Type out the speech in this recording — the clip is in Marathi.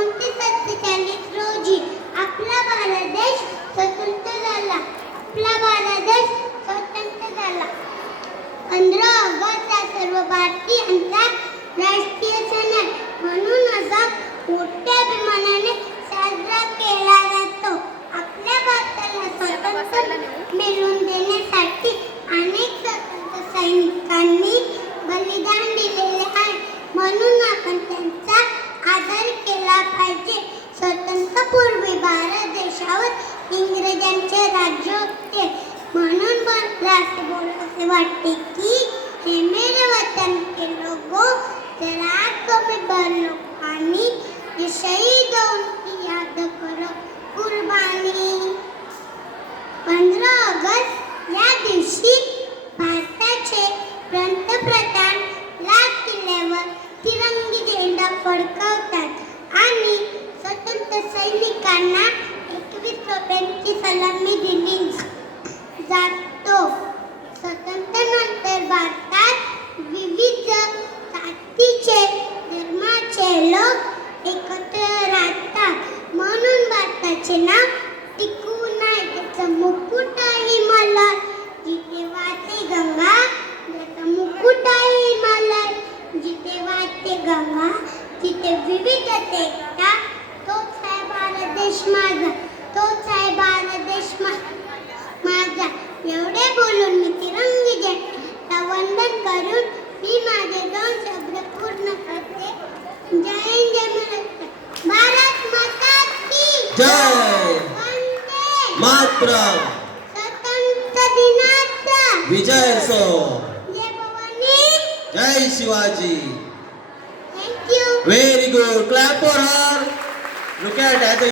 1947 रोजी आपला भारत देश स्वतंत्र झाला. 15 ऑगस्ट हा सर्व भारतीयांचा राष्ट्रीय सण आहे. म्हणून असा मोठ्या अभिमानाने साजरा केला जातो. आपल्या भारताला स्वातंत्र्य मिळवून देण्यासाठी अनेक स्वतंत्र सैनिकांनी बलिदान दिलेले आहे. म्हणून आपण त्यांचा आदर केला पाहिजे. स्वातंत्र्यापूर्वी भारत देशावर इंग्रजांचे राज्य होते. म्हणून मला असे वाटते की हे मेरे वतन के लोगों, जरा कभी बनो पानी, ये शहीद उनकी याद करो कुर्बानी. 15 ऑगस्ट या दिवशी भारताचे पंतप्रधान लाल किल्ल्यावर तिरंगी झेंडा फडकवतात आणि स्वतंत्र सैनिकांना 21 तोफांची सलामी दिली जातो. स्वातंत्र्यानंतर भारतात विविध जातीचे धर्माचे लोक एकत्र राहतात. म्हणून भारताचे नाव टिकून आहे. त्याचं मुकुट आहे हिमालय, जिथे वाहते गंगा. त्याचं मुकुट आहे हिमालय, जिथे वाहते गंगा, जिथे विविधतेचा. तोच आहे भारत देश माझा, तोच आहे भारत देश माझा. एवढे बोलून मी तिरंगी झेंड्याला वंदन करून मी माझे 2 शब्द पूर्ण करते. जय हिंद, जय महाराष्ट्र. भारत माता की जय. वंदे मातरम. स्वतंत्र दिनाचा विजय असो. जय भवानी, जय Shivaji. Thank you. Very good. Clap for her. Look at that.